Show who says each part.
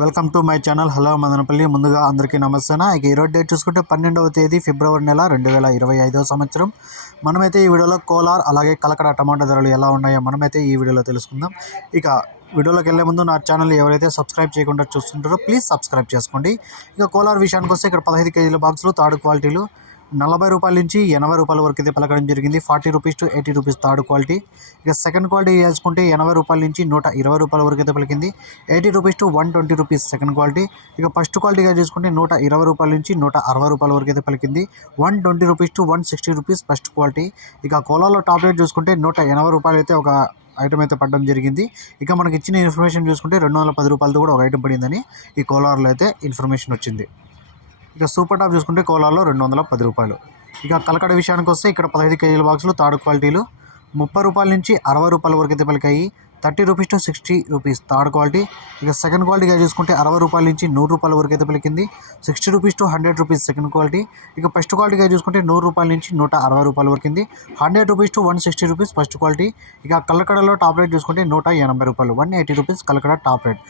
Speaker 1: Welcome to my channel. Hello Madanapalle. ముందుగా అందరికీ నమస్తేనా? ఇక ఈరోజు డేట్ చూసుకుంటే పన్నెండవ తేదీ ఫిబ్రవరి నెల రెండు వేల ఇరవై ఐదవ సంవత్సరం. మనమైతే ఈ వీడియోలో కోలార్ అలాగే కలకడ టమాటా ధరలు ఎలా ఉన్నాయో మనమైతే ఈ వీడియోలో తెలుసుకుందాం. ఇక వీడియోలోకి వెళ్ళే ముందు నా ఛానల్ ఎవరైతే సబ్స్క్రైబ్ చేయకుండా చూస్తుంటారో ప్లీజ్ సబ్స్క్రైబ్ చేసుకోండి. ఇక కోలార్ విషయానికి వస్తే ఇక్కడ పదహైదు కేజీల బాక్సులు థర్డ్ క్వాలిటీలు నలభై రూపాయల నుంచి ఎనభై రూపాయల వరకు అయితే పలకడం జరిగింది. Forty rupees to eighty rupees third quality. ఇక సెకండ్ క్వాలిటీ వేసుకుంటే ఎనభై రూపాయల నుంచి నూట ఇరవై రూపాయల వరకు అయితే పలికింది. Eighty rupees to one twenty rupees second quality. ఇక ఫస్ట్ క్వాలిటీగా చూసుకుంటే నూట ఇరవై రూపాయల నుంచి నూట అరవై రూపాయల వరకు అయితే పలికింది. One twenty rupees to one sixty rupees first quality. ఇక కోలాలో టాప్ రేట్ చూసుకుంటే నూట ఎనభై రూపాయలు అయితే ఒక ఐటమ్ అయితే పడడం జరిగింది. ఇక మనకి ఇచ్చిన ఇన్ఫర్మేషన్ చూసుకుంటే రెండు వందల పది రూపాయలతో కూడా ఒక ఐటమ్ పడిందని ఈ కోలార్లో అయితే ఇన్ఫర్మేషన్ వచ్చింది. ఇక సూపర్ టాప్ చూసుకుంటే కోలాలో రెండు వందల పది రూపాయలు. ఇక కలకడ విషయానికి వస్తే ఇక్కడ పదహైదు కేజీల బాక్సులు థర్డ్ క్వాలిటీలు ముప్పై రూపాయల నుంచి అరవై రూపాయల వరకు అయితే పలికాయి. Thirty rupees to sixty rupees third quality. ఇక సెకండ్ క్వాలిటీగా చూసుకుంటే అరవై రూపాయల నుంచి నూరు రూపాయల వరకు అయితే పలికింది. Sixty rupees to hundred rupees second quality. ఇక ఫస్ట్ క్వాలిటీగా చూసుకుంటే నూరు రూపాయల నుంచి నూట అరవై రూపాయల వరకింది hundred rupees to one sixty rupees first quality. ఇక కలకడలో టాప్ రేట్ చూసుకుంటే నూట ఎనభై రూపాయలు one eighty rupees Kalakada top rate.